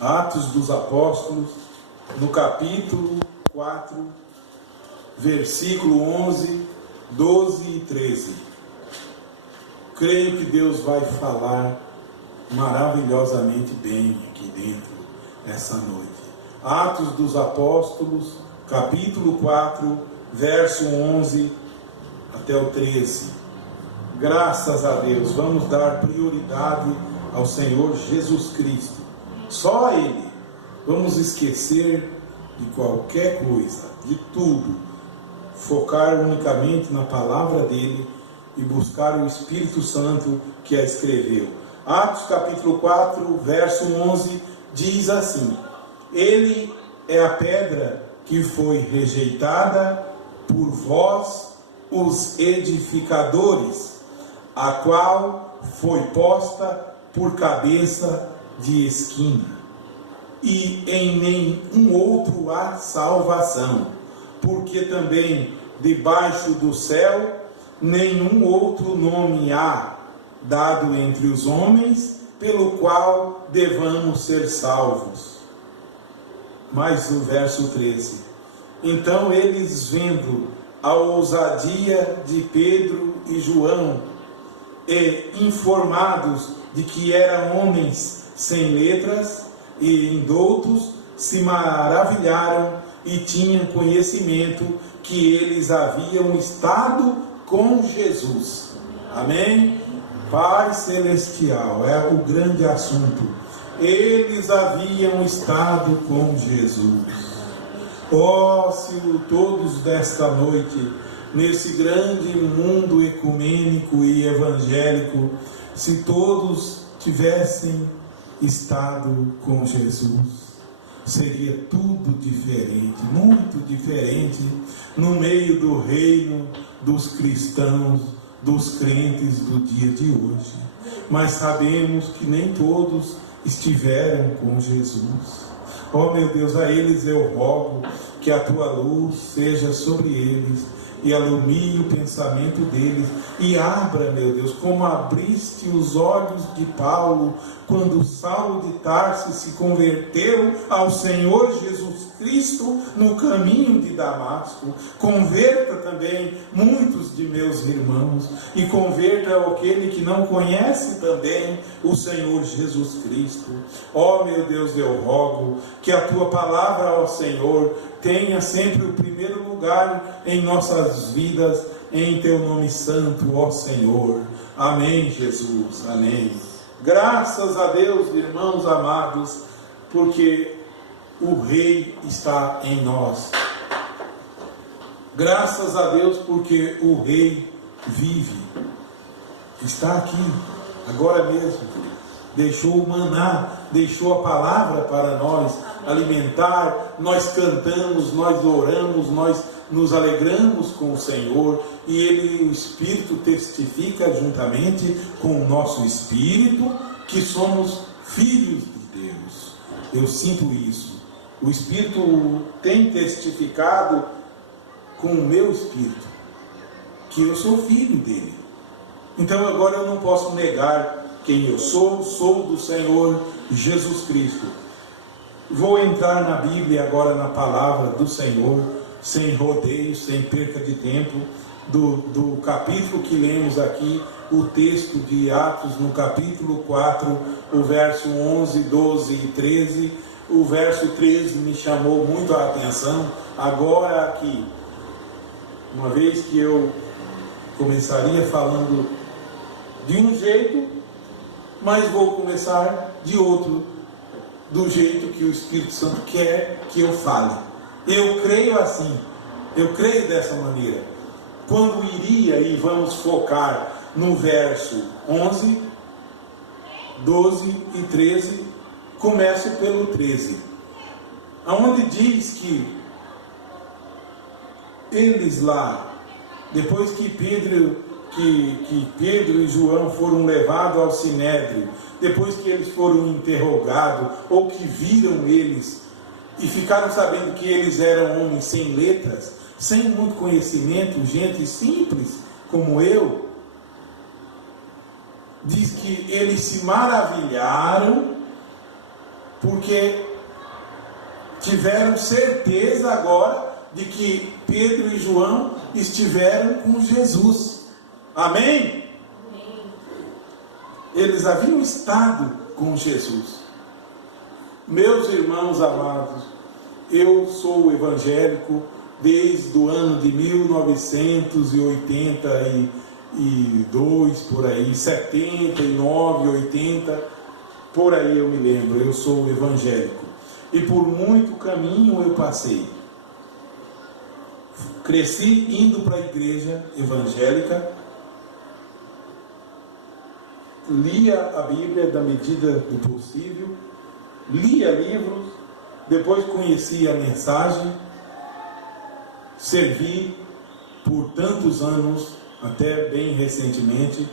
Atos dos Apóstolos, no capítulo 4, versículo 11, 12 e 13. Creio que Deus vai falar maravilhosamente bem aqui dentro, essa noite. Atos dos Apóstolos, capítulo 4, verso 11 até o 13. Graças a Deus, vamos dar prioridade ao Senhor Jesus Cristo. Só a Ele. Vamos esquecer de qualquer coisa, de tudo. Focar unicamente na palavra dEle e buscar o Espírito Santo que a escreveu. Atos capítulo 4, verso 11, diz assim: Ele é a pedra que foi rejeitada por vós, os edificadores, a qual foi posta por cabeça de esquina. E em nenhum outro há salvação, porque também debaixo do céu nenhum outro nome há dado entre os homens, pelo qual devamos ser salvos. Mais o verso 13. Então eles, vendo a ousadia de Pedro e João, e informados de que eram homens sem letras e indoutos, se maravilharam e tinham conhecimento que eles haviam estado com Jesus. Amém? Pai Celestial, é o grande assunto. Eles haviam estado com Jesus. Ó, se todos desta noite, nesse grande mundo ecumênico e evangélico, se todos tivessem estado com Jesus, seria tudo diferente, muito diferente, no meio do reino dos cristãos, dos crentes do dia de hoje. Mas sabemos que nem todos estiveram com Jesus. Ó meu Deus, a eles eu rogo que a tua luz seja sobre eles e alumie o pensamento deles e abra, meu Deus, como abriste os olhos de Paulo quando Saulo de Tarso se converteu ao Senhor Jesus Cristo no caminho de Damasco. Converta também muitos de meus irmãos e converta aquele que não conhece também o Senhor Jesus Cristo. Ó meu Deus, eu rogo que a tua palavra, ó Senhor, tenha sempre o primeiro lugar em nossas vidas, em teu nome santo, ó Senhor. Amém, Jesus, amém. Graças a Deus, irmãos amados, porque o Rei está em nós. Graças a Deus, porque o Rei vive. Está aqui, agora mesmo. Deixou o maná, deixou a palavra para nós alimentar. Nós cantamos, nós oramos, nós nos alegramos com o Senhor, e Ele, o Espírito, testifica juntamente com o nosso Espírito que somos filhos de Deus. Eu sinto isso. O Espírito tem testificado com o meu Espírito que eu sou filho dele. Então agora eu não posso negar quem eu sou. Sou do Senhor Jesus Cristo. Vou entrar na Bíblia agora, na palavra do Senhor, sem rodeios, sem perca de tempo, do capítulo que lemos aqui, o texto de Atos, no capítulo 4, o verso 11, 12 e 13. O verso 13 me chamou muito a atenção. Agora aqui, uma vez que eu começaria falando de um jeito, mas vou começar de outro, do jeito que o Espírito Santo quer que eu fale. Eu creio assim, eu creio dessa maneira. Quando iria, e vamos focar no verso 11, 12 e 13, começo pelo 13, onde diz que eles lá, depois que Pedro e João foram levados ao Sinédrio, depois que eles foram interrogados, ou que viram eles e ficaram sabendo que eles eram homens sem letras, sem muito conhecimento, gente simples como eu, diz que eles se maravilharam porque tiveram certeza agora de que Pedro e João estiveram com Jesus. Amém? Eles haviam estado com Jesus. Meus irmãos amados, eu sou evangélico desde o ano de 1982, por aí, 79, 80, por aí eu me lembro, eu sou evangélico. E por muito caminho eu passei. Cresci indo para a igreja evangélica, lia a Bíblia da medida do possível, lia livros, depois conheci a mensagem, servi por tantos anos, até bem recentemente,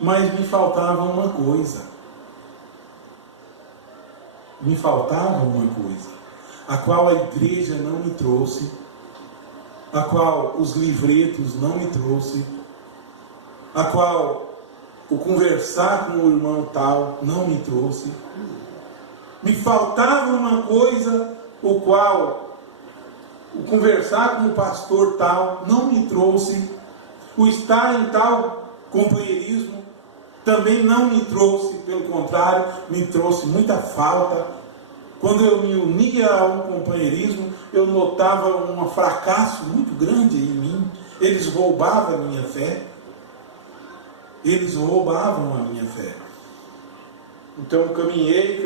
mas me faltava uma coisa. Me faltava uma coisa, a qual a igreja não me trouxe, a qual os livretos não me trouxe, a qual o conversar com o irmão tal não me trouxe. Me faltava uma coisa, o qual o conversar com o pastor tal não me trouxe, o estar em tal companheirismo também não me trouxe, pelo contrário, me trouxe muita falta. Quando eu me unia a um companheirismo, eu notava um fracasso muito grande em mim. Eles roubavam a minha fé. Eles roubavam a minha fé. Então caminhei.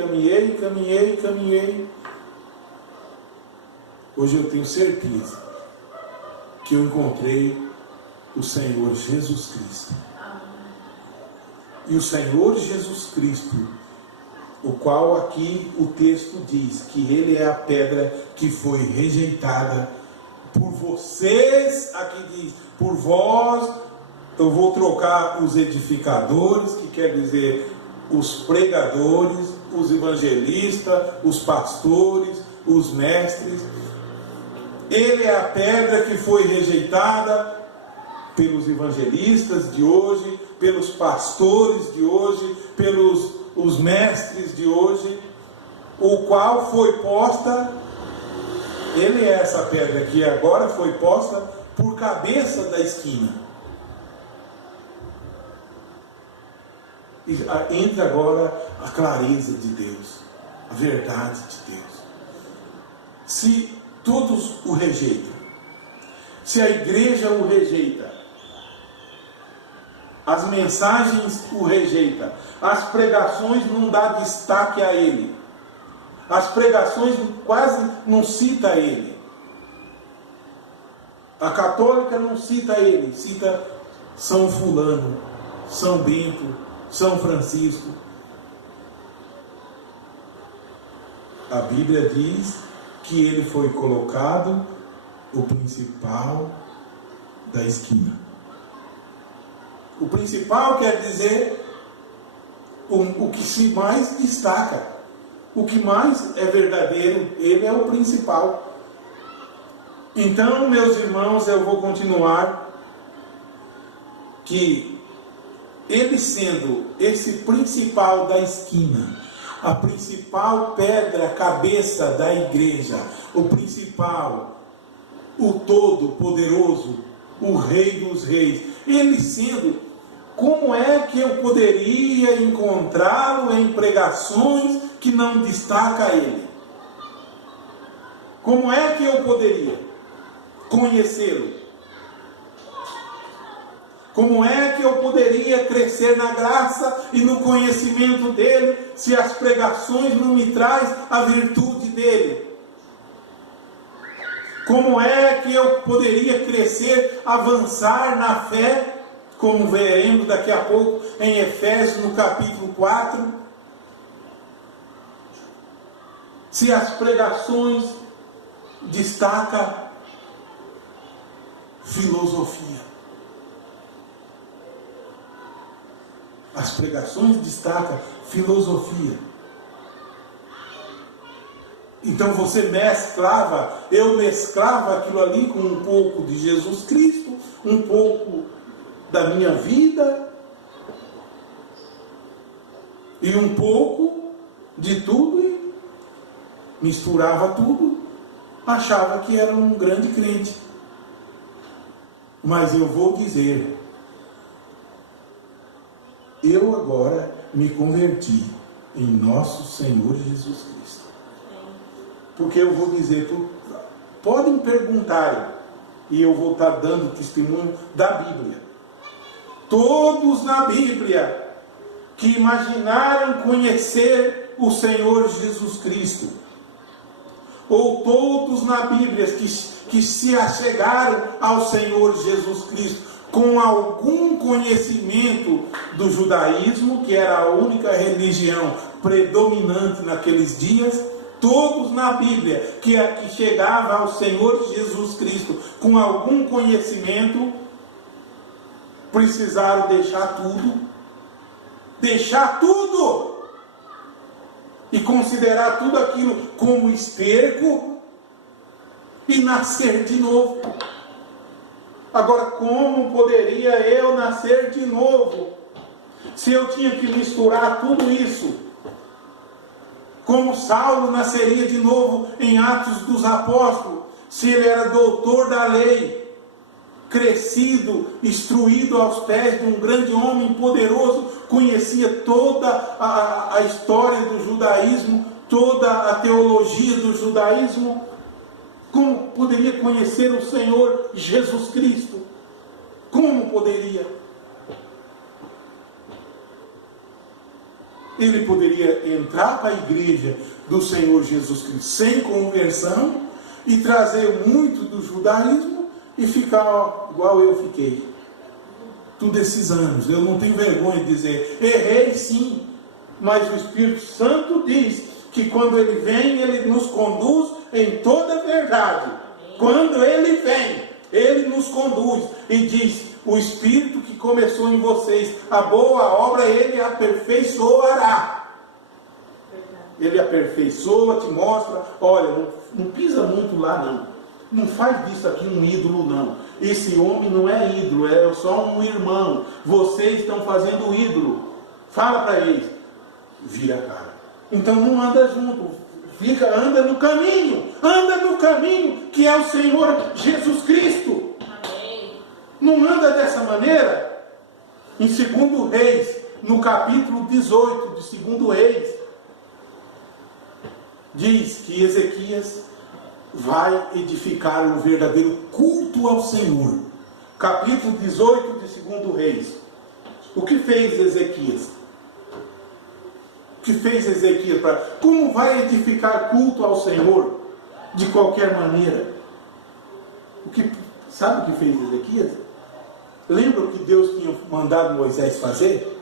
Hoje eu tenho certeza que eu encontrei o Senhor Jesus Cristo. E o Senhor Jesus Cristo, o qual aqui o texto diz que Ele é a pedra que foi rejeitada por vocês, aqui diz, por vós. Eu vou trocar os edificadores, que quer dizer os pregadores, os evangelistas, os pastores, os mestres. Ele é a pedra que foi rejeitada pelos evangelistas de hoje, pelos pastores de hoje, pelos os mestres de hoje, o qual foi posta, ele é essa pedra que agora foi posta por cabeça da esquina. E entra agora a clareza de Deus, a verdade de Deus. Se todos o rejeitam, se a igreja o rejeita, as mensagens o rejeitam, as pregações não dá destaque a ele, as pregações quase não cita ele, a católica não cita ele, cita São Fulano, São Bento, São Francisco. A Bíblia diz que ele foi colocado o principal da esquina. O principal quer dizer o que se mais destaca, o que mais é verdadeiro, ele é o principal. Então, meus irmãos, eu vou continuar, que ele sendo esse principal da esquina, a principal pedra, cabeça da igreja, o principal, o todo-poderoso, o Rei dos Reis, ele sendo, como é que eu poderia encontrá-lo em pregações que não destaca ele? Como é que eu poderia conhecê-lo? Como é que eu poderia crescer na graça e no conhecimento dele, se as pregações não me trazem a virtude dele? Como é que eu poderia crescer, avançar na fé, como veremos daqui a pouco em Efésios, no capítulo 4, se as pregações destacam filosofia? As pregações destacam filosofia. Então você mesclava, eu mesclava aquilo ali com um pouco de Jesus Cristo, um pouco da minha vida, e um pouco de tudo e misturava tudo, achava que era um grande crente. Mas eu vou dizer, eu agora me converti em nosso Senhor Jesus Cristo. Porque eu vou dizer, podem perguntar, e eu vou estar dando testemunho da Bíblia. Todos na Bíblia que imaginaram conhecer o Senhor Jesus Cristo, ou todos na Bíblia que se achegaram ao Senhor Jesus Cristo com algum conhecimento do judaísmo, que era a única religião predominante naqueles dias, todos na Bíblia que chegava ao Senhor Jesus Cristo com algum conhecimento, precisaram deixar tudo e considerar tudo aquilo como esterco e nascer de novo. Agora, como poderia eu nascer de novo se eu tinha que misturar tudo isso? Como Saulo nasceria de novo em Atos dos Apóstolos, se ele era doutor da lei, crescido, instruído aos pés de um grande homem poderoso, conhecia toda a história do judaísmo, toda a teologia do judaísmo? Como poderia conhecer o Senhor Jesus Cristo? Como poderia? Ele poderia entrar para a igreja do Senhor Jesus Cristo sem conversão e trazer muito do judaísmo e ficar igual eu fiquei todos esses anos. Eu não tenho vergonha de dizer, errei sim, mas o Espírito Santo diz que quando Ele vem, Ele nos conduz em toda a verdade. Quando Ele vem, Ele nos conduz e diz, o Espírito que começou em vocês a boa obra, Ele aperfeiçoará. Ele aperfeiçoa, te mostra, olha, não pisa muito lá não. Não faz disso aqui um ídolo não. Esse homem não é ídolo, é só um irmão. Vocês estão fazendo ídolo. Fala para eles. Vira a cara. Então não anda junto. Anda no caminho. Anda no caminho que é o Senhor Jesus Cristo. Amém. Não anda dessa maneira? Em 2 Reis, no capítulo 18 de 2 Reis, diz que Ezequias vai edificar um verdadeiro culto ao Senhor. Capítulo 18 de 2 Reis. O que fez Ezequias? O que fez Ezequias? Como vai edificar culto ao Senhor? De qualquer maneira. Sabe o que fez Ezequias? Lembra o que Deus tinha mandado Moisés fazer?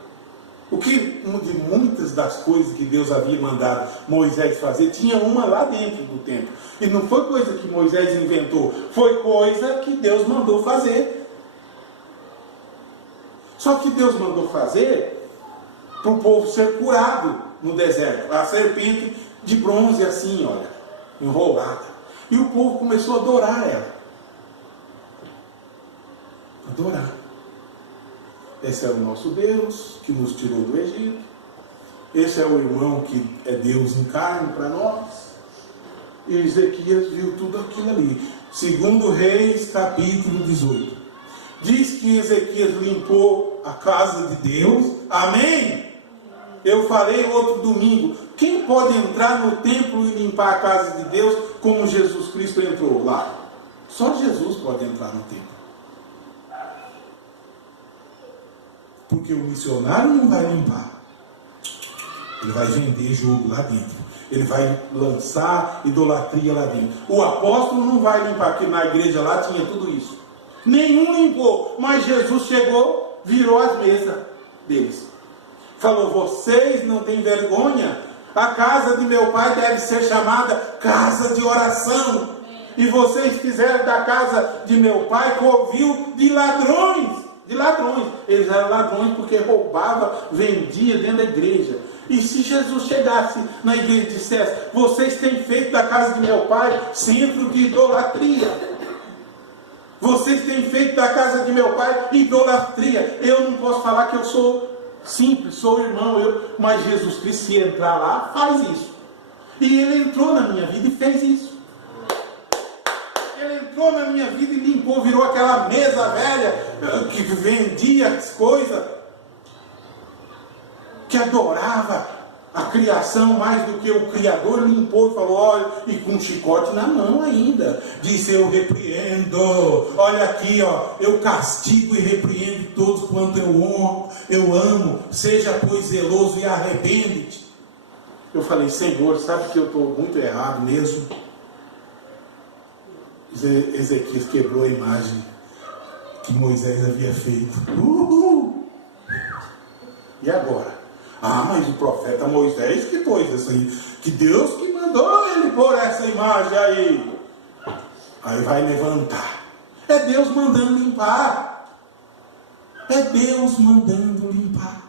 De muitas das coisas que Deus havia mandado Moisés fazer, tinha uma lá dentro do templo. E não foi coisa que Moisés inventou, foi coisa que Deus mandou fazer. Só que Deus mandou fazer para o povo ser curado no deserto. A serpente de bronze assim, olha, enrolada. E o povo começou a adorar ela. Adorar. Esse é o nosso Deus, que nos tirou do Egito. Esse é o irmão que é Deus em carne para nós. E Ezequias viu tudo aquilo ali. 2 Reis, capítulo 18. Diz que Ezequias limpou a casa de Deus. Amém? Eu falei outro domingo. Quem pode entrar no templo e limpar a casa de Deus como Jesus Cristo entrou lá? Só Jesus pode entrar no templo. Porque o missionário não vai limpar. Ele vai vender jogo lá dentro. Ele vai lançar idolatria lá dentro. O apóstolo não vai limpar, porque na igreja lá tinha tudo isso. Nenhum limpou. Mas Jesus chegou, virou as mesas deles. Falou, vocês não têm vergonha? A casa de meu pai deve ser chamada casa de oração. E vocês fizeram da casa de meu pai covil de ladrões. De ladrões. Eles eram ladrões porque roubava, vendia dentro da igreja. E se Jesus chegasse na igreja e dissesse, vocês têm feito da casa de meu pai centro de idolatria. Vocês têm feito da casa de meu pai idolatria. Eu não posso falar que eu sou simples, sou irmão, mas Jesus Cristo, se entrar lá, faz isso. E ele entrou na minha vida e fez isso. Ele entrou na minha vida e limpou, virou aquela mesa velha que vendia as coisas, que adorava a criação mais do que o Criador, limpou e falou, olha, e com um chicote na mão ainda, disse, eu repreendo, olha aqui, ó, eu castigo e repreendo todos quanto eu amo, seja pois zeloso e arrepende-te. Eu falei, Senhor, sabe que eu estou muito errado mesmo? Ezequias quebrou a imagem que Moisés havia feito. E agora? Ah, mas o profeta Moisés que pôs assim, que Deus que mandou ele pôr essa imagem aí. Aí vai levantar. É Deus mandando limpar. É Deus mandando limpar.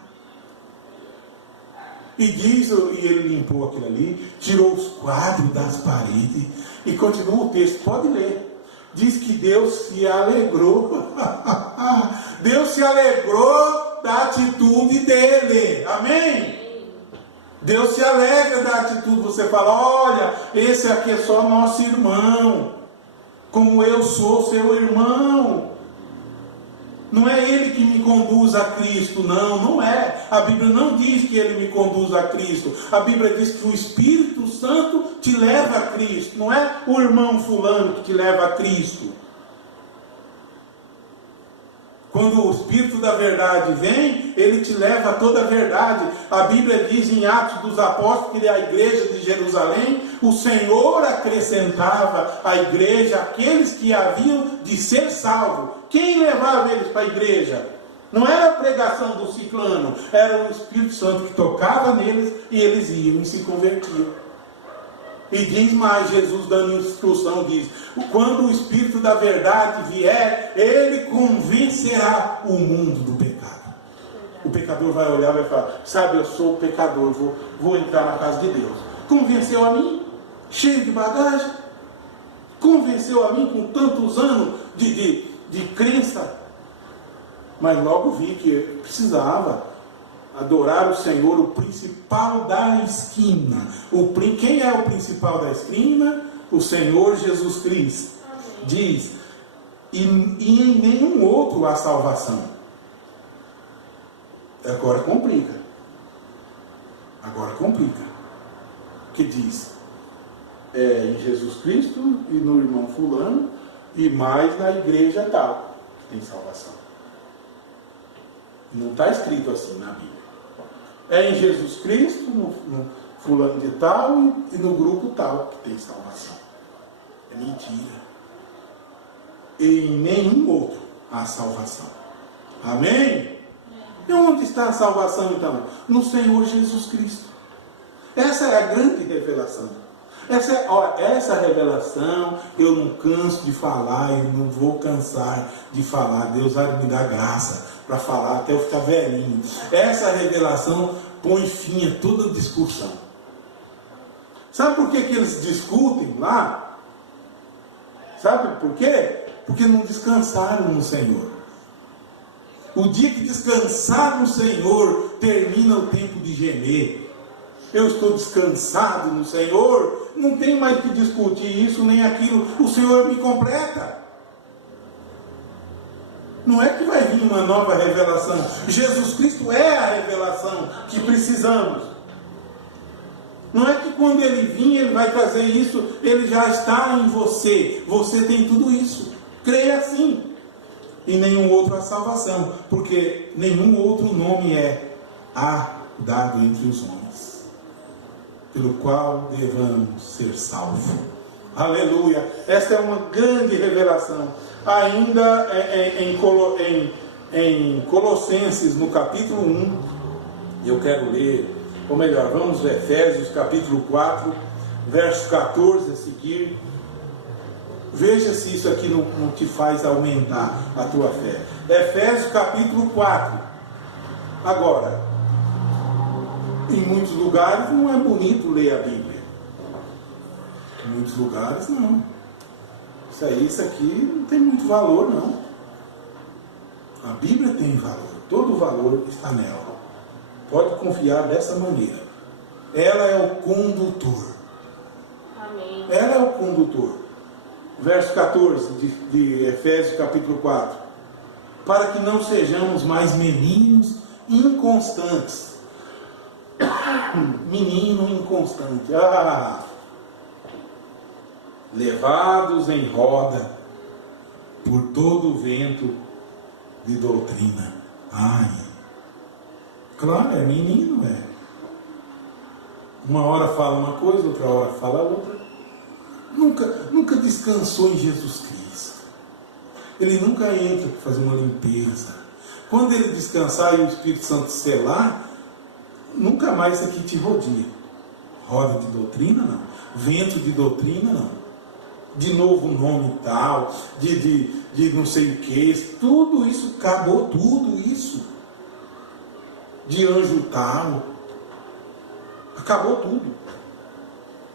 E diz, e ele limpou aquilo ali, tirou os quadros das paredes, e continua o texto, pode ler. Diz que Deus se alegrou. Deus se alegrou da atitude dele. Amém? Deus se alegra da atitude. Você fala, olha, esse aqui é só nosso irmão, como eu sou seu irmão. Não é ele que me conduz a Cristo, não é. A Bíblia não diz que ele me conduz a Cristo. A Bíblia diz que o Espírito Santo te leva a Cristo. Não é o irmão fulano que te leva a Cristo. Quando o Espírito da verdade vem, ele te leva a toda a verdade. A Bíblia diz em Atos dos Apóstolos que a igreja de Jerusalém, o Senhor acrescentava à igreja aqueles que haviam de ser salvos. Quem levava eles para a igreja? Não era a pregação do ciclano, era o Espírito Santo que tocava neles e eles iam e se convertiam. E diz mais, Jesus dando instrução, diz, quando o Espírito da verdade vier, ele convencerá o mundo do pecado. O pecador vai olhar e vai falar, sabe, eu sou pecador, vou entrar na casa de Deus. Convenceu a mim, cheio de bagagem, convenceu a mim com tantos anos de crença, mas logo vi que precisava adorar o Senhor, o principal da esquina. Quem é o principal da esquina? O Senhor Jesus Cristo. Diz, e em nenhum outro há salvação. Agora complica. Que diz, em Jesus Cristo e no irmão fulano, e mais na igreja tal, que tem salvação. Não está escrito assim na Bíblia. É em Jesus Cristo, no fulano de tal e no grupo tal que tem salvação. É mentira. E em nenhum outro há salvação. Amém? E onde está a salvação então? No Senhor Jesus Cristo. Essa é a grande revelação. Essa revelação eu não canso de falar, eu não vou cansar de falar. Deus vai me dar graça para falar até eu ficar velhinho. Essa revelação põe fim a toda discussão. Sabe por que eles discutem lá? Sabe por quê? Porque não descansaram no Senhor. O dia que descansar no Senhor, termina o tempo de gemer. Eu estou descansado no Senhor, não tem mais que discutir isso nem aquilo. O Senhor me completa. Não é que vai vir uma nova revelação. Jesus Cristo é a revelação que precisamos. Não é que quando Ele vir, Ele vai trazer isso. Ele já está em você. Você tem tudo isso. Creia assim. E nenhum outro há salvação. Porque nenhum outro nome há dado entre os homens, pelo qual devamos ser salvos. Aleluia. Esta é uma grande revelação. Ainda em Colossenses, no capítulo 1, eu quero ler, ou melhor, vamos a Efésios, capítulo 4, verso 14 a seguir. Veja se isso aqui não te faz aumentar a tua fé. Efésios, capítulo 4. Agora, em muitos lugares não é bonito ler a Bíblia. Em muitos lugares não. Isso aqui não tem muito valor, não. A Bíblia tem valor. Todo o valor está nela. Pode confiar dessa maneira. Ela é o condutor. Amém. Ela é o condutor. Verso 14 de Efésios capítulo 4. Para que não sejamos mais meninos inconstantes. Menino inconstante. Levados em roda por todo o vento de doutrina. Claro, é menino, Uma hora fala uma coisa, outra hora fala outra. Nunca descansou em Jesus Cristo. Ele nunca entra para fazer uma limpeza. Quando ele descansar e o Espírito Santo selar, nunca mais isso aqui te rodia. Roda de doutrina, não. Vento de doutrina, não. De novo nome tal, de não sei o que. Tudo isso, acabou tudo isso. De anjo tal. Acabou tudo.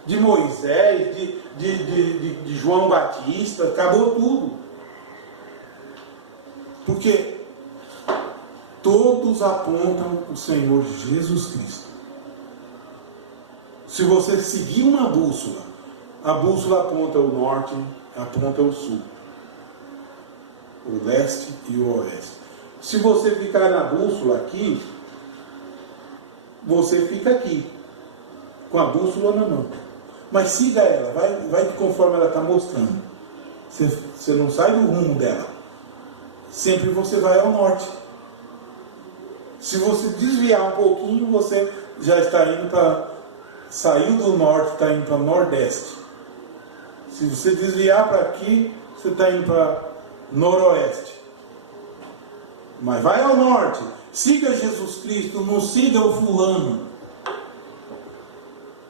De Moisés, de João Batista, acabou tudo. Porque todos apontam o Senhor Jesus Cristo. Se você seguir uma bússola, a bússola aponta o norte, aponta o sul, o leste e o oeste. Se você ficar na bússola aqui, você fica aqui, com a bússola na mão. Mas siga ela, vai conforme ela está mostrando. Você não sai do rumo dela. Sempre você vai ao norte. Se você desviar um pouquinho, você já está indo para... Saiu do norte, está indo para o nordeste. Se você desviar para aqui, você está indo para noroeste. Mas vai ao norte. Siga Jesus Cristo, não siga o fulano.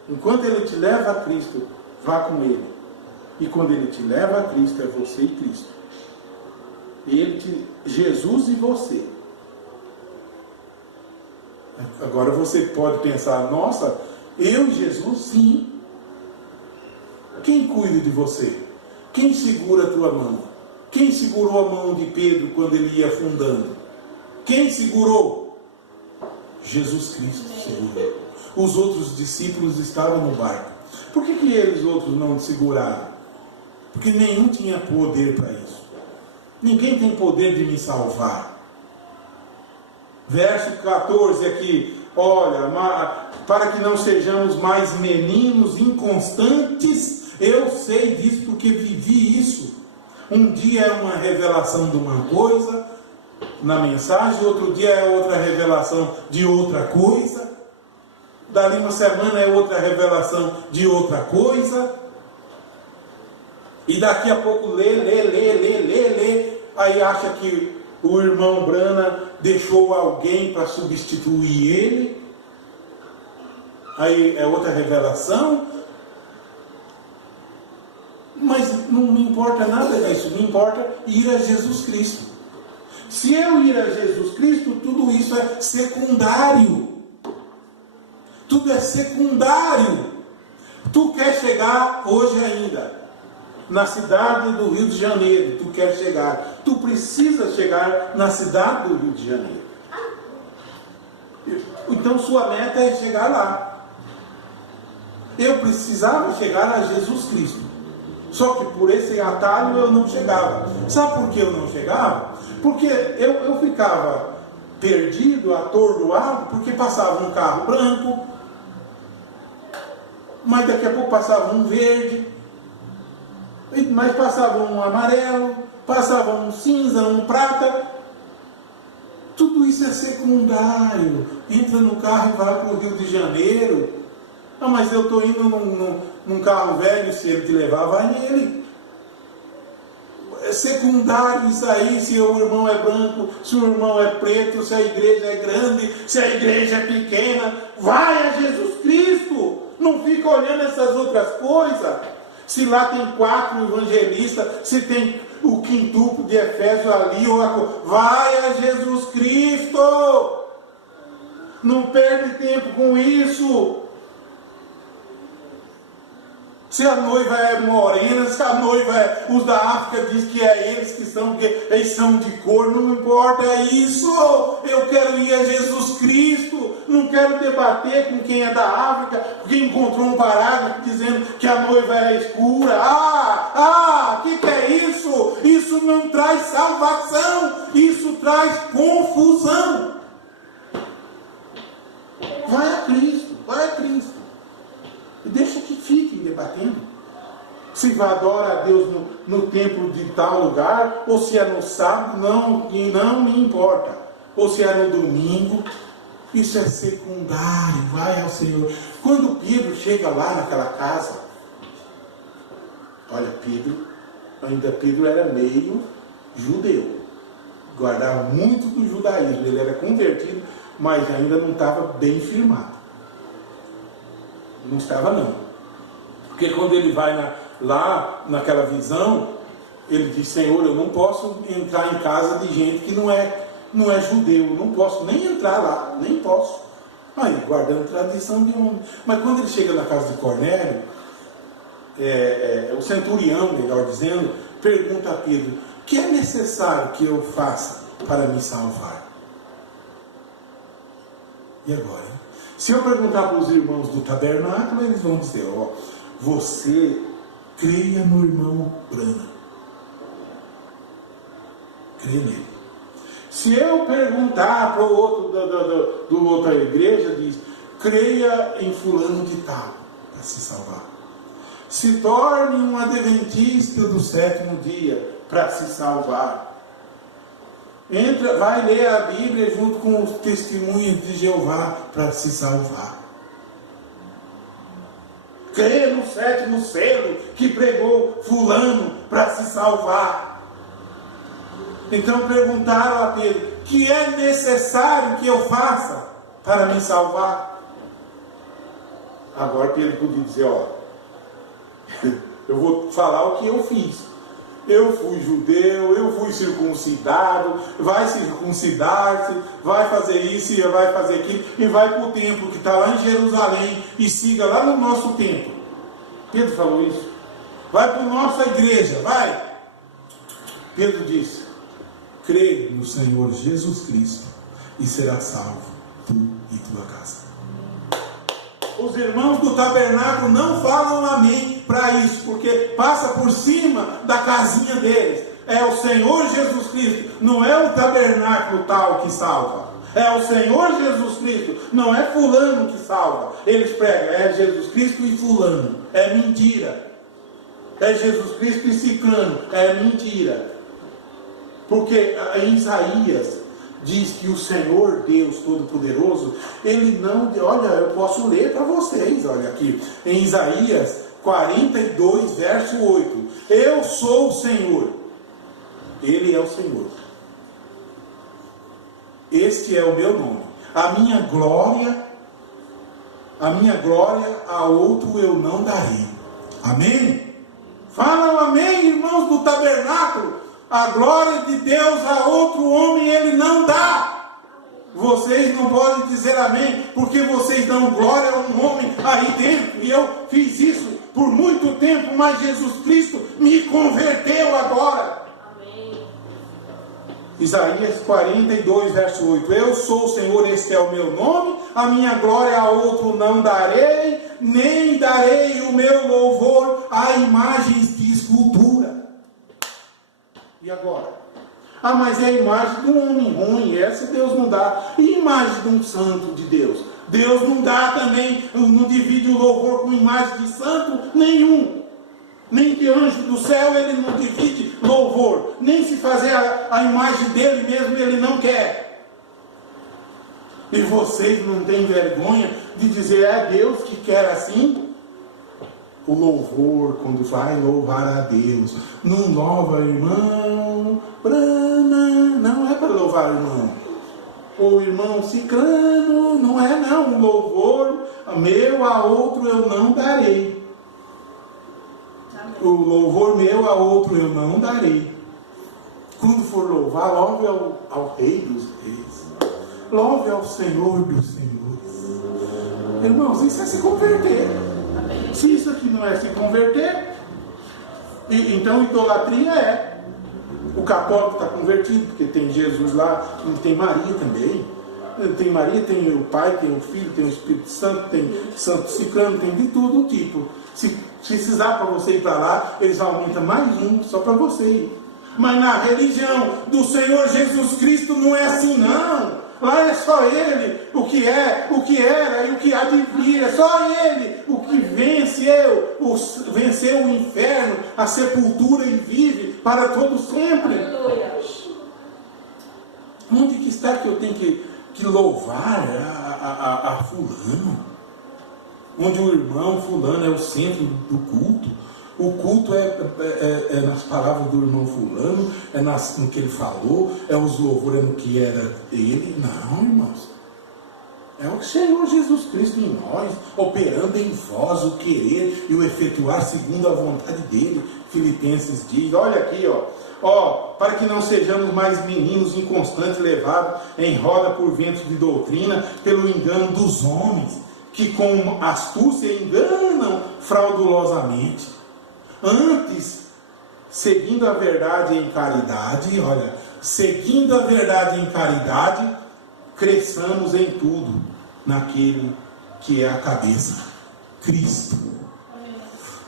Enquanto ele te leva a Cristo, vá com ele. E quando ele te leva a Cristo, é você e Cristo. Jesus e você. Agora você pode pensar, nossa, eu e Jesus, sim. Quem cuida de você? Quem segura a tua mão? Quem segurou a mão de Pedro quando ele ia afundando? Quem segurou? Jesus Cristo segurou. Os outros discípulos estavam no barco. Por que eles outros não seguraram? Porque nenhum tinha poder para isso. Ninguém tem poder de me salvar. Verso 14 aqui. Olha, para que não sejamos mais meninos inconstantes. Eu sei disso porque vivi isso. Um dia é uma revelação de uma coisa na mensagem, outro dia é outra revelação de outra coisa. Dali uma semana é outra revelação de outra coisa. E daqui a pouco lê. Aí acha que o irmão Brana deixou alguém para substituir ele. Aí é outra revelação. Mas não me importa nada disso. Me importa ir a Jesus Cristo. Se eu ir a Jesus Cristo, tudo isso é secundário. Tudo é secundário. Tu quer chegar hoje ainda na cidade do Rio de Janeiro. Tu quer chegar. Tu precisa chegar na cidade do Rio de Janeiro. Então sua meta é chegar lá. Eu precisava chegar a Jesus Cristo. Só que por esse atalho eu não chegava. Sabe por que eu não chegava? Porque eu ficava perdido, atordoado, porque passava um carro branco, mas daqui a pouco passava um verde, mas passava um amarelo, passava um cinza, um prata. Tudo isso é secundário. Entra no carro e vai para o Rio de Janeiro. Ah, mas eu estou indo num carro velho, se ele te levar, vai nele. É secundário isso aí, se o irmão é branco, se o irmão é preto, se a igreja é grande, se a igreja é pequena. Vai a Jesus Cristo. Não fica olhando essas outras coisas. Se lá tem 4 evangelistas, se tem o quintuplo de Efésios ali, vai a Jesus Cristo. Não perde tempo com isso. Se a noiva é morena, se a noiva é... Os da África diz que é eles que são, porque eles são de cor, não importa isso. Eu quero ir a Jesus Cristo. Não quero debater com quem é da África, porque encontrou um parágrafo dizendo que a noiva é escura. Que é isso? Isso não traz salvação. Isso traz confusão. Vai a Cristo, vai a Cristo. E deixa que fiquem debatendo. Se vai adorar a Deus no templo de tal lugar, ou se é no sábado, não me importa. Ou se é no domingo, isso é secundário, vai ao Senhor. Quando Pedro chega lá naquela casa, olha, Pedro era meio judeu. Guardava muito do judaísmo, ele era convertido, mas ainda não estava bem firmado. Não estava não. Porque quando ele vai lá naquela visão, ele diz: Senhor, eu não posso entrar em casa de gente que não é judeu, não posso nem entrar lá, nem posso. Aí, guardando tradição de homem. Mas quando ele chega na casa de Cornélio, o centurião, melhor dizendo, pergunta a Pedro: o que é necessário que eu faça para me salvar? E agora, hein? Se eu perguntar para os irmãos do tabernáculo, eles vão dizer: você creia no irmão Brana. Creia nele. Se eu perguntar para o outro do outra igreja, diz: creia em fulano de tal, para se salvar. Se torne um adventista do 7º dia, para se salvar. Vai ler a Bíblia junto com os testemunhos de Jeová para se salvar. Crê no 7º selo que pregou fulano para se salvar. Então perguntaram a Pedro: que é necessário que eu faça para me salvar? Agora Pedro podia dizer: eu vou falar o que eu fiz. Eu fui judeu, eu fui circuncidado, vai circuncidar-se, vai fazer isso e vai fazer aquilo, e vai para o templo que está lá em Jerusalém e siga lá no nosso templo. Pedro falou isso. Vai para a nossa igreja, vai. Pedro disse: crê no Senhor Jesus Cristo e será salvo, tu e tua casa. Os irmãos do tabernáculo não falam amém para isso, porque passa por cima da casinha deles. É o Senhor Jesus Cristo, não é o tabernáculo tal que salva. É o Senhor Jesus Cristo, não é fulano que salva. Eles pregam: é Jesus Cristo e fulano. É mentira. É Jesus Cristo e ciclano. É mentira. Porque em Isaías diz que o Senhor Deus Todo-Poderoso, Ele não... Olha, eu posso ler para vocês, olha aqui. Em Isaías 42, verso 8. Eu sou o Senhor. Ele é o Senhor. Este é o meu nome. A minha glória a outro eu não darei. Amém? Falam amém, irmãos do tabernáculo. A glória de Deus a outro homem Ele não dá. Vocês não podem dizer amém, porque vocês dão glória a um homem aí dentro. E eu fiz isso por muito tempo, mas Jesus Cristo me converteu agora. Amém. Isaías 42, verso 8. Eu sou o Senhor, este é o meu nome. A minha glória a outro não darei, nem darei o meu louvor a imagens de escultura. E agora? Mas é a imagem de um homem ruim, essa Deus não dá. E a imagem de um santo de Deus? Deus não dá também, não divide o louvor com imagem de santo nenhum. Nem de anjo do céu Ele não divide louvor. Nem se fazer a imagem dele mesmo Ele não quer. E vocês não têm vergonha de dizer: é Deus que quer assim? O louvor, quando vai louvar a Deus, não louva irmão Brana, não é para louvar irmão. O irmão ciclano, não é não. Um louvor meu a outro eu não darei. O louvor meu a outro eu não darei. Quando for louvar, louve ao Rei dos Reis. Louve ao Senhor dos Senhores. Irmãos, isso é se converter. Amém. Se isso aqui não é se converter, então idolatria é. O católico está convertido, porque tem Jesus lá, e tem Maria também. Tem Maria, tem o Pai, tem o Filho, tem o Espírito Santo, tem Santo Ciclano, tem de tudo tipo. Se precisar para você ir para lá, eles aumentam mais um só para você ir. Mas na religião do Senhor Jesus Cristo não é assim não. Lá é só Ele o que é, o que era e o que há de vir. É só Ele o que venceu o inferno, a sepultura e vive para todo sempre. Aleluia. Onde que está que eu tenho que louvar a fulano? Onde o irmão fulano é o centro do culto. O culto é nas palavras do irmão fulano, é no que ele falou, é os louvores, é no que era ele. Não, irmãos. É o Senhor Jesus Cristo em nós, operando em vós o querer e o efetuar segundo a vontade dele. Filipenses diz, olha aqui, para que não sejamos mais meninos inconstantes, levados em roda por ventos de doutrina, pelo engano dos homens, que com astúcia enganam fraudulosamente. Antes, seguindo a verdade em caridade, seguindo a verdade em caridade, cresçamos em tudo, naquele que é a cabeça, Cristo.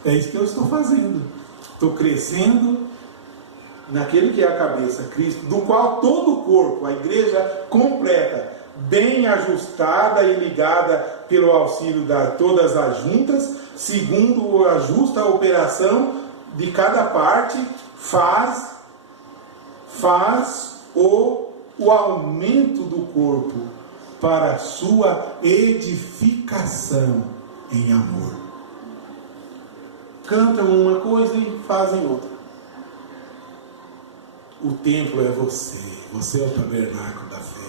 É isso que eu estou fazendo. Estou crescendo naquele que é a cabeça, Cristo, do qual todo o corpo, a igreja completa, bem ajustada e ligada pelo auxílio de todas as juntas, segundo a justa operação de cada parte, faz o aumento do corpo para a sua edificação em amor. Cantam uma coisa e fazem outra. O templo é você. Você é o tabernáculo da fé.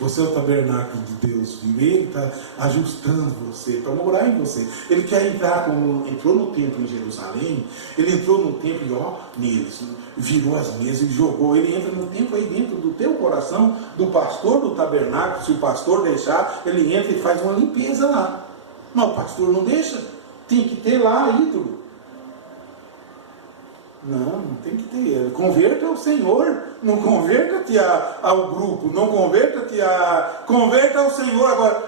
Você é o tabernáculo de Deus. Ele está ajustando você para morar em você. Ele quer entrar, como entrou no templo em Jerusalém. Ele entrou no templo e neles, virou as mesas e jogou. Ele entra no templo aí dentro do teu coração, do pastor do tabernáculo. Se o pastor deixar, ele entra e faz uma limpeza lá. Mas o pastor não deixa. Tem que ter lá ídolo. Não tem que ter. Converta ao Senhor. Não converta-te ao grupo. Não converta-te Converta ao Senhor. Agora,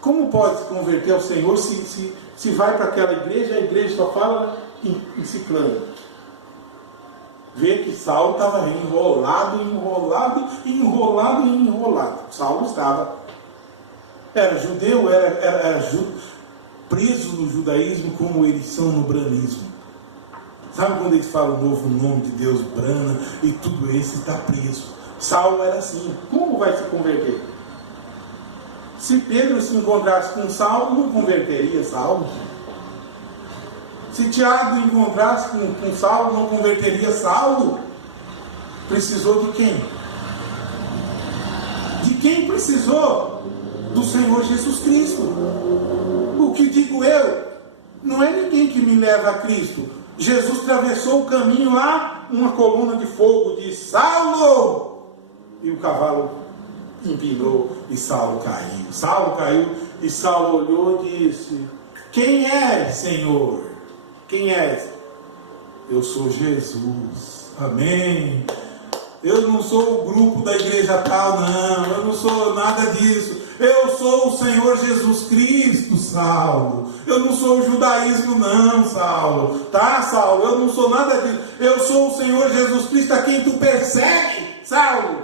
como pode se converter ao Senhor se vai para aquela igreja e a igreja só fala em Ciclano? Vê que Saulo estava enrolado. Saulo estava. Era judeu, era preso no judaísmo como eles são no branismo. Sabe quando eles falam o novo nome de Deus, Brana, e tudo isso está preso? Saulo era assim. Como vai se converter? Se Pedro se encontrasse com Saulo, não converteria Saulo. Se Tiago encontrasse com Saulo, não converteria Saulo. Precisou de quem? De quem precisou? Do Senhor Jesus Cristo. O que digo eu? Não é ninguém que me leva a Cristo. Jesus atravessou o caminho lá, uma coluna de fogo de Saulo, e o cavalo empinou e Saulo caiu. Saulo caiu e Saulo olhou e disse: quem é, Senhor? Quem és? Eu sou Jesus. Amém. Eu não sou o grupo da igreja tal, não. Eu não sou nada disso. Eu sou o Senhor Jesus Cristo, Saulo. Eu não sou o judaísmo, não, Saulo. Tá, Saulo? Eu não sou nada disso. Eu sou o Senhor Jesus Cristo a quem tu persegue, Saulo.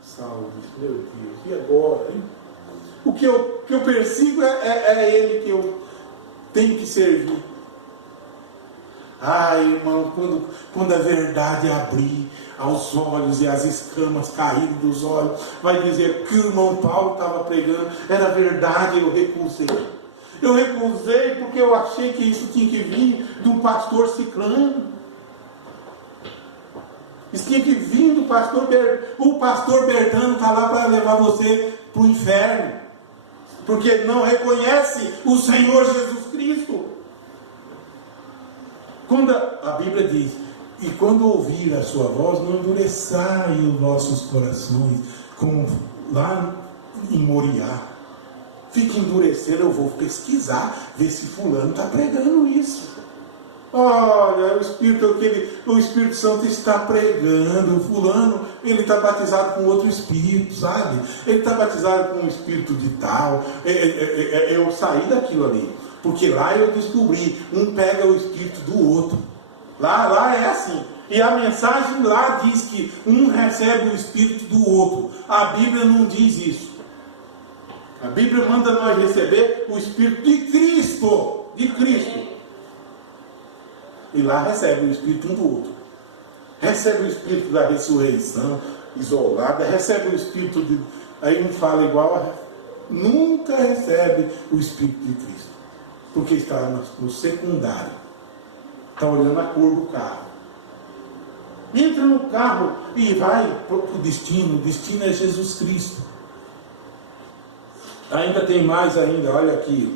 Saulo disse: meu Deus, e agora, hein? O que eu persigo é Ele que eu tenho que servir. Ai, irmão, quando a verdade abrir aos olhos e as escamas caírem dos olhos, vai dizer que o irmão Paulo estava pregando, era verdade. Eu recusei. Eu recusei porque eu achei que isso tinha que vir de um pastor Ciclano. Isso tinha que vir do pastor Bertano. O pastor Bertano está lá para levar você para o inferno, porque não reconhece o Senhor Jesus Cristo. Quando a Bíblia diz: e quando ouvir a sua voz, não endureçai os vossos corações, como lá em Moriá. fica endurecendo, eu vou pesquisar, ver se fulano está pregando isso. Olha, o Espírito Santo está pregando, o fulano, ele está batizado com outro Espírito, sabe? Ele está batizado com um Espírito de tal. Eu saí daquilo ali, porque lá eu descobri, um pega o Espírito do outro. Lá é assim. E a mensagem lá diz que um recebe o Espírito do outro. A Bíblia não diz isso. A Bíblia manda nós receber o Espírito de Cristo. De Cristo. E lá recebe o Espírito um do outro. Recebe o Espírito da ressurreição isolada. Recebe o Espírito de... Aí não fala igual. Nunca recebe o Espírito de Cristo. Porque está no secundário. Está olhando a cor do carro. Entra no carro e vai para o destino. O destino é Jesus Cristo. Ainda tem mais ainda, olha aqui.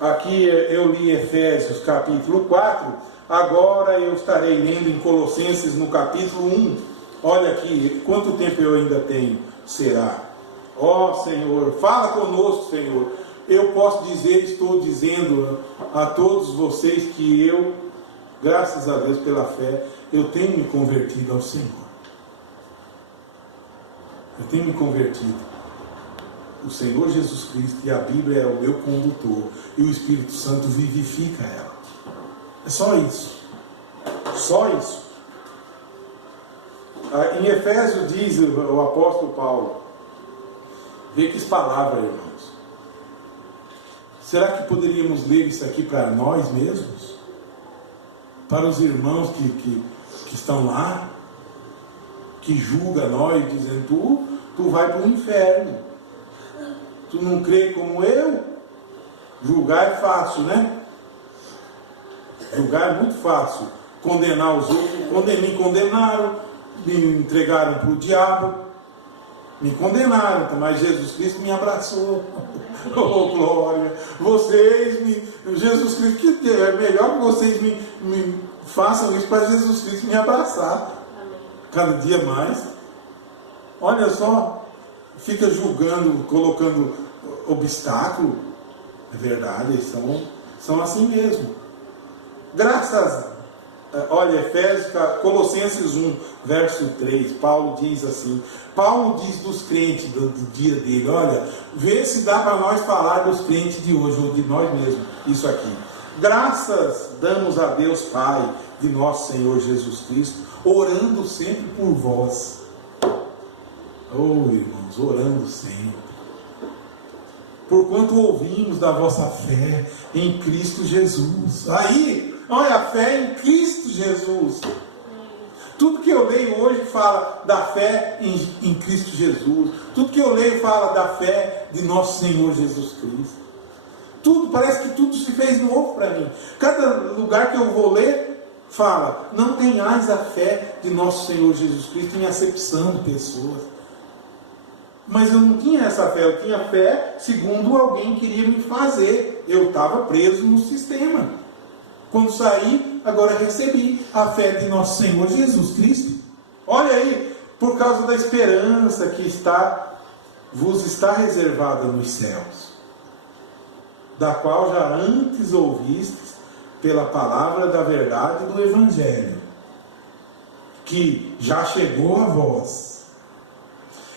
Aqui eu li Efésios capítulo 4. Agora eu estarei lendo em Colossenses no capítulo 1. Olha aqui, quanto tempo eu ainda tenho? Será? Ó Senhor, fala conosco, Senhor. Eu posso dizer, estou dizendo a todos vocês que eu, graças a Deus pela fé, eu tenho me convertido ao Senhor. Eu tenho me convertido. O Senhor Jesus Cristo e a Bíblia é o meu condutor. E o Espírito Santo vivifica ela. É só isso. Só isso. Em Efésios diz o apóstolo Paulo. Vê que palavras, irmãos. Será que poderíamos ler isso aqui para nós mesmos? Para os irmãos que estão lá? Que julgam nós, dizendo, tu vai para o inferno. Tu não crê como eu? Julgar é fácil, né? Julgar é muito fácil. Condenar os outros. Me condenaram, me entregaram para o diabo, me condenaram, mas Jesus Cristo me abraçou. Oh, glória! Jesus Cristo, que é melhor que vocês me façam isso para Jesus Cristo me abraçar. Cada dia mais. Olha só, fica julgando, colocando obstáculo. É verdade, eles são assim mesmo. Olha, Colossenses 1, verso 3, Paulo diz assim. Paulo diz dos crentes do dia dele, olha, vê se dá para nós falar dos crentes de hoje, ou de nós mesmos, isso aqui. Graças damos a Deus Pai, de nosso Senhor Jesus Cristo, orando sempre por vós. Oh, irmãos, orando sempre. Porquanto ouvimos da vossa fé em Cristo Jesus. Aí, olha, a fé em Cristo Jesus. Tudo que eu leio hoje fala da fé em Cristo Jesus. Tudo que eu leio fala da fé de nosso Senhor Jesus Cristo. Tudo, parece que tudo se fez novo para mim. Cada lugar que eu vou ler, fala, não tenhais a fé de nosso Senhor Jesus Cristo em acepção de pessoas. Mas eu não tinha essa fé, eu tinha fé segundo alguém queria me fazer. Eu estava preso no sistema. Quando saí, agora recebi a fé de nosso Senhor Jesus Cristo. Olha aí, por causa da esperança que vos está reservada nos céus, da qual já antes ouvistes pela palavra da verdade do Evangelho, que já chegou a vós,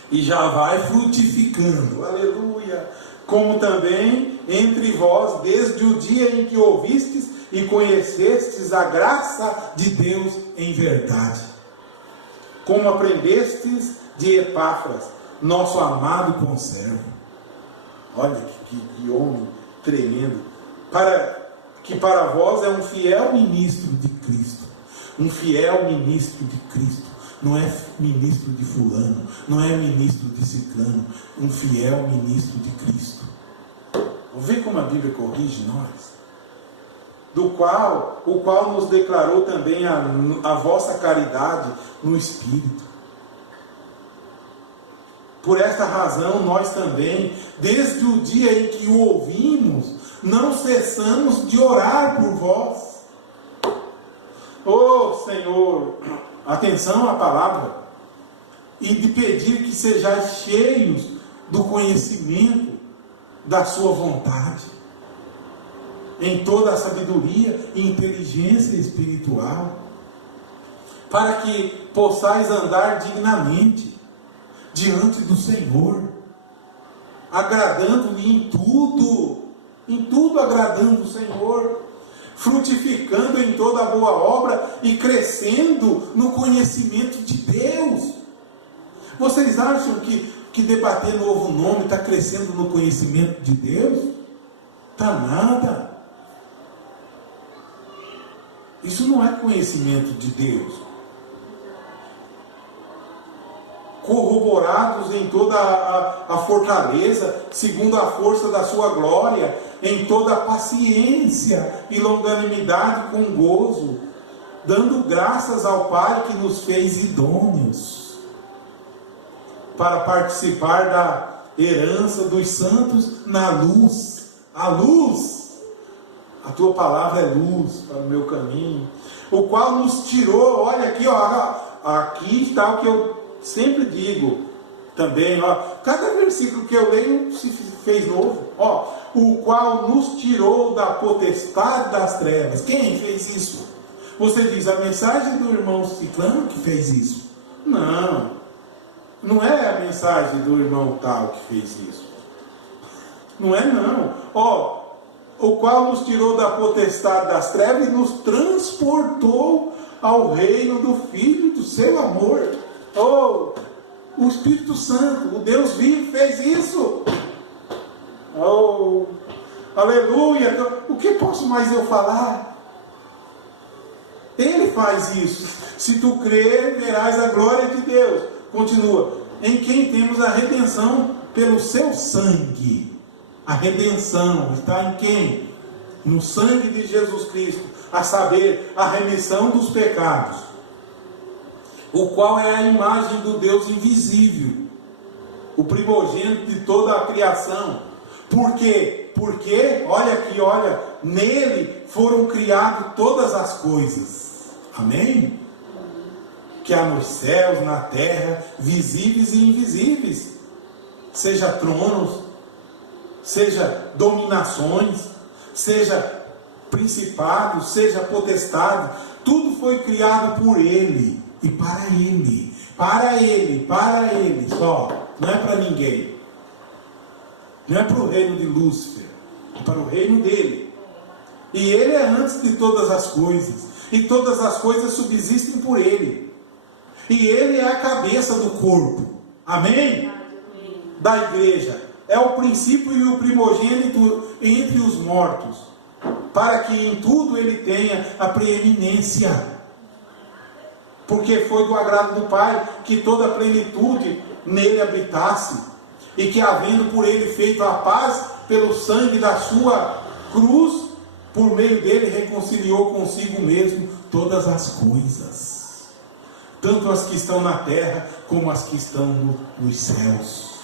e já vai frutificando, aleluia, como também entre vós, desde o dia em que ouvistes e conhecestes a graça de Deus em verdade, como aprendestes de Epáfras, nosso amado conservo. Olha que homem tremendo, que para vós é um fiel ministro de Cristo, um fiel ministro de Cristo. Não é ministro de fulano, não é ministro de ciclano, um fiel ministro de Cristo. Vê como a Bíblia corrige nós. O qual nos declarou também a vossa caridade no Espírito. Por esta razão, nós também, desde o dia em que o ouvimos, não cessamos de orar por vós. Oh Senhor, atenção à palavra, e de pedir que sejais cheios do conhecimento da sua vontade, em toda a sabedoria e inteligência espiritual, para que possais andar dignamente diante do Senhor, agradando-lhe em tudo agradando o Senhor, frutificando em toda boa obra e crescendo no conhecimento de Deus. Vocês acham que debater novo nome está crescendo no conhecimento de Deus? Está nada. Isso não é conhecimento de Deus. Corroborados em toda a fortaleza, segundo a força da sua glória, em toda a paciência e longanimidade com gozo, dando graças ao Pai que nos fez idôneos para participar da herança dos santos na luz. A luz, a tua palavra é luz para o meu caminho, o qual nos tirou, olha aqui, ó, aqui está o que eu sempre digo também, ó, cada versículo que eu leio se fez novo, ó, o qual nos tirou da potestade das trevas. Quem fez isso? Você diz, a mensagem do irmão Ciclano que fez isso? Não é a mensagem do irmão tal que fez isso. Não é não. Ó, o qual nos tirou da potestade das trevas e nos transportou ao reino do Filho do seu amor. Oh, o Espírito Santo, o Deus vivo fez isso. Oh, aleluia. O que posso mais eu falar? Ele faz isso. Se tu crer, verás a glória de Deus. Continua. Em quem temos a redenção pelo seu sangue. A redenção está em quem? No sangue de Jesus Cristo. A saber, a remissão dos pecados, o qual é a imagem do Deus invisível, o primogênito de toda a criação. Por quê? Porque, olha aqui, olha, nele foram criadas todas as coisas. Amém? Que há nos céus, na terra, visíveis e invisíveis, seja tronos, seja dominações, seja principados, seja potestade, tudo foi criado por Ele e para Ele, para Ele só, não é para ninguém, não é para o reino de Lúcifer, é para o reino dele, e Ele é antes de todas as coisas, e todas as coisas subsistem por Ele, e Ele é a cabeça do corpo, amém? Da igreja, é o princípio e o primogênito entre os mortos, para que em tudo ele tenha a preeminência, porque foi do agrado do Pai que toda a plenitude nele habitasse, e que havendo por ele feito a paz pelo sangue da sua cruz, por meio dele reconciliou consigo mesmo todas as coisas, tanto as que estão na terra como as que estão nos céus.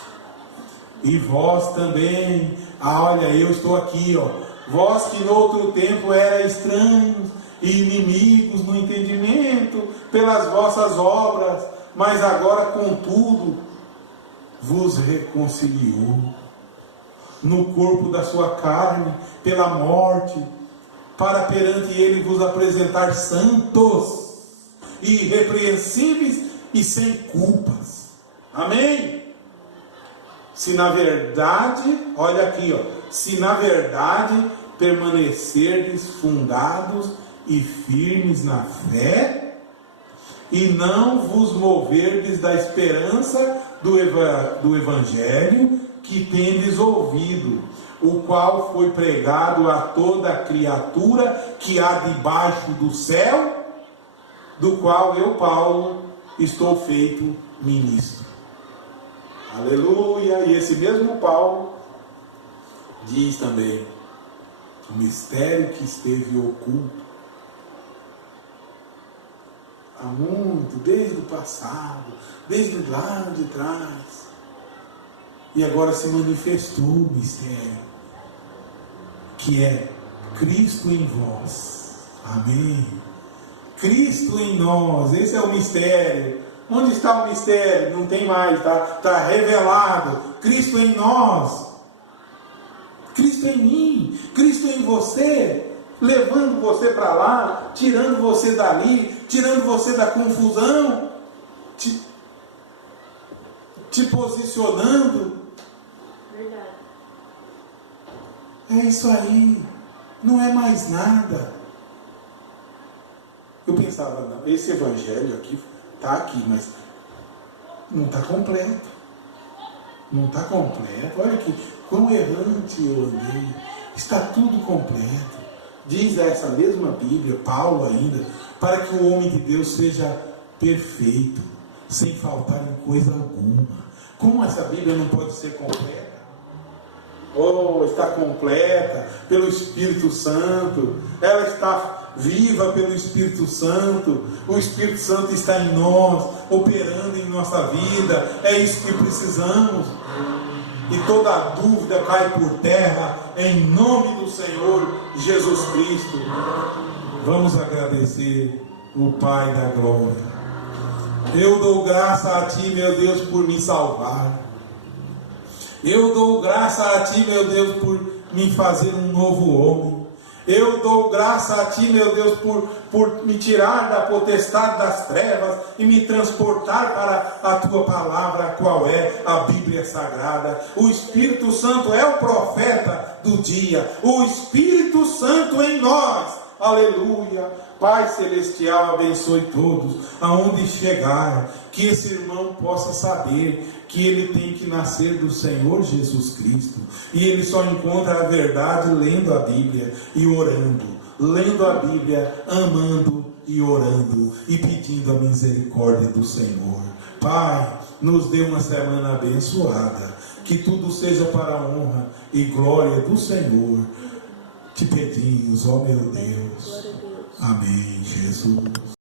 E vós também, olha, eu estou aqui, ó, vós que no outro tempo erais estranhos e inimigos no entendimento pelas vossas obras, mas agora contudo vos reconciliou no corpo da sua carne pela morte, para perante ele vos apresentar santos, irrepreensíveis e sem culpas. Amém? Se na verdade, olha aqui, ó, se na verdade permanecerdes fundados e firmes na fé, e não vos moverdes da esperança do Evangelho que tendes ouvido, o qual foi pregado a toda criatura que há debaixo do céu, do qual eu, Paulo, estou feito ministro. Aleluia! E esse mesmo Paulo diz também, o mistério que esteve oculto há muito, desde o passado, desde lá de trás, e agora se manifestou o mistério, que é Cristo em vós. Amém? Cristo em nós, esse é o mistério. Onde está o mistério? Não tem mais, está revelado. Cristo em nós, Cristo em mim, Cristo em você, levando você para lá, tirando você dali, tirando você da confusão, te posicionando. Verdade. É isso aí, não é mais nada. Eu pensava, não, esse evangelho aqui está aqui, mas não está completo. Não está completo. Olha que quão errante eu andei. Está tudo completo. Diz essa mesma Bíblia, Paulo ainda, para que o homem de Deus seja perfeito, sem faltar em coisa alguma. Como essa Bíblia não pode ser completa? Oh, está completa pelo Espírito Santo. Ela está viva pelo Espírito Santo. O Espírito Santo está em nós, operando em nossa vida. É isso que precisamos. E toda dúvida cai por terra em nome do Senhor Jesus Cristo. Vamos agradecer o Pai da glória. Eu dou graça a Ti, meu Deus, por me salvar. Eu dou graça a Ti, meu Deus, por me fazer um novo homem. Eu dou graça a Ti, meu Deus, por me tirar da potestade das trevas e me transportar para a Tua palavra, qual é a Bíblia Sagrada. O Espírito Santo é o profeta do dia. O Espírito Santo em nós. Aleluia. Pai Celestial, abençoe todos, aonde chegar, que esse irmão possa saber que ele tem que nascer do Senhor Jesus Cristo, e ele só encontra a verdade lendo a Bíblia e orando, lendo a Bíblia, amando e orando, e pedindo a misericórdia do Senhor. Pai, nos dê uma semana abençoada, que tudo seja para a honra e glória do Senhor. Te pedimos, ó meu Deus. Amém, Jesus.